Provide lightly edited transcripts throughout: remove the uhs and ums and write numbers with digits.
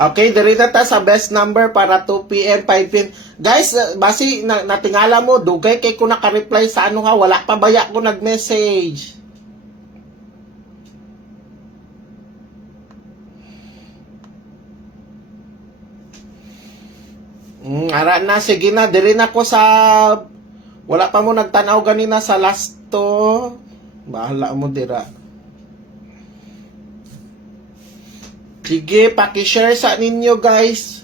Okay, diri na ta sa best number para 2 p.m., 5 p.m. Guys, basi natingala mo, dugay kay ko naka-reply sa ano ha, wala pa baya ko nag-message. Ara na, sige na, diri na ko sa, wala pa mo nagtanaw ganina sa last to. Bahala mo dira. Sige, paki-share sa ninyo guys.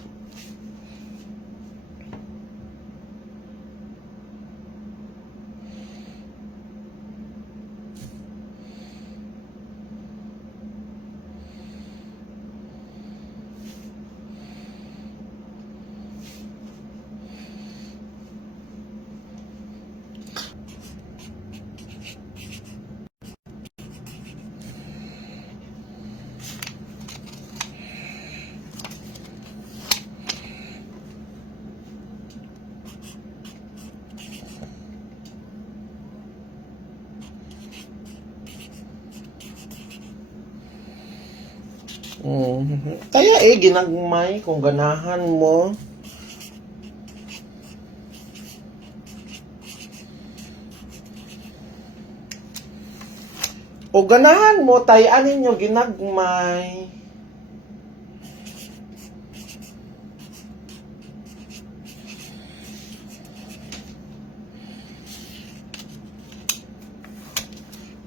Kaya ginagmay kung ganahan mo. O ganahan mo, tayan ninyo ginagmay.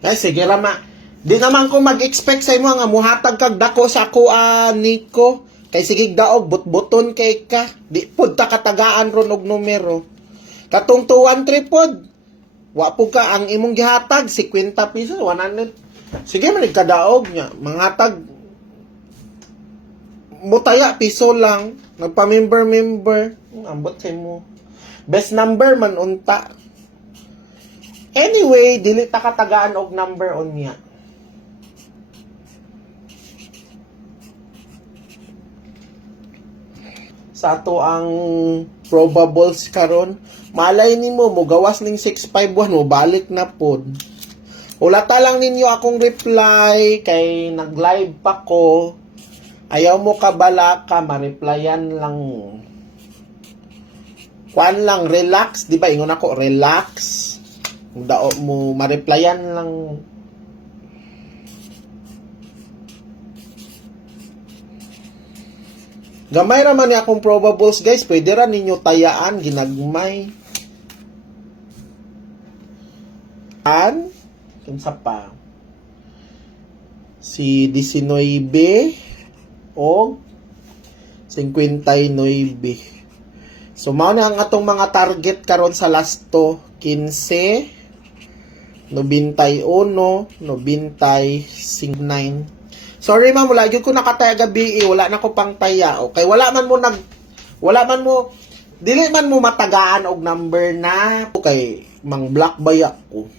Guys, sige rama. Di naman ko mag-expect sa imo nga muhatag kag dako sa ako Nico. Kay sige daog but-buton kay ka. Di pud ta katagaan ron og numero. Katong 213 pod. Wa po ka ang imong gihatag 50 pesos, 100. Sige man kadaog nya. Manghatag mutaya piso lang. Nagpa-member. Ambot kay mo. Best number man unta. Anyway, dili ta katagaan og number on niya. Sa ato ang probables karon, malay nimo mo gawas ning 651 mo balik na pod. Ulata lang ninyo akong reply kay nag-live pa ko. Ayaw mo kabala ka, ma-replyan lang. Kuan lang, relax, di ba? Ingon ako, relax. Dao mo, ma-replyan lang. Gamay raman ni akong probables, guys. Pwede ra ninyo tayaan, ginagmay. Kinsa pa? Si 19 o 59. So, mao na ang atong mga target karon sa last to. 15, 91, 95. Sorry ma'am, wala yun ko nakataya gabi, wala na ko pang taya. Okay, wala man mo, dili man mo matagaan og number na. Okay, mang black baya ko.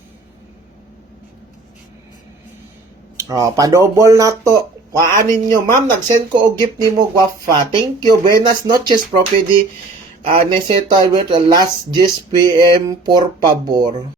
Pa-double na to. Kuaanin nyo, ma'am, nag-send ko og gift ni mo, guapa. Thank you, buenas noches, Propedy. Necesito last 10 p.m. por favor.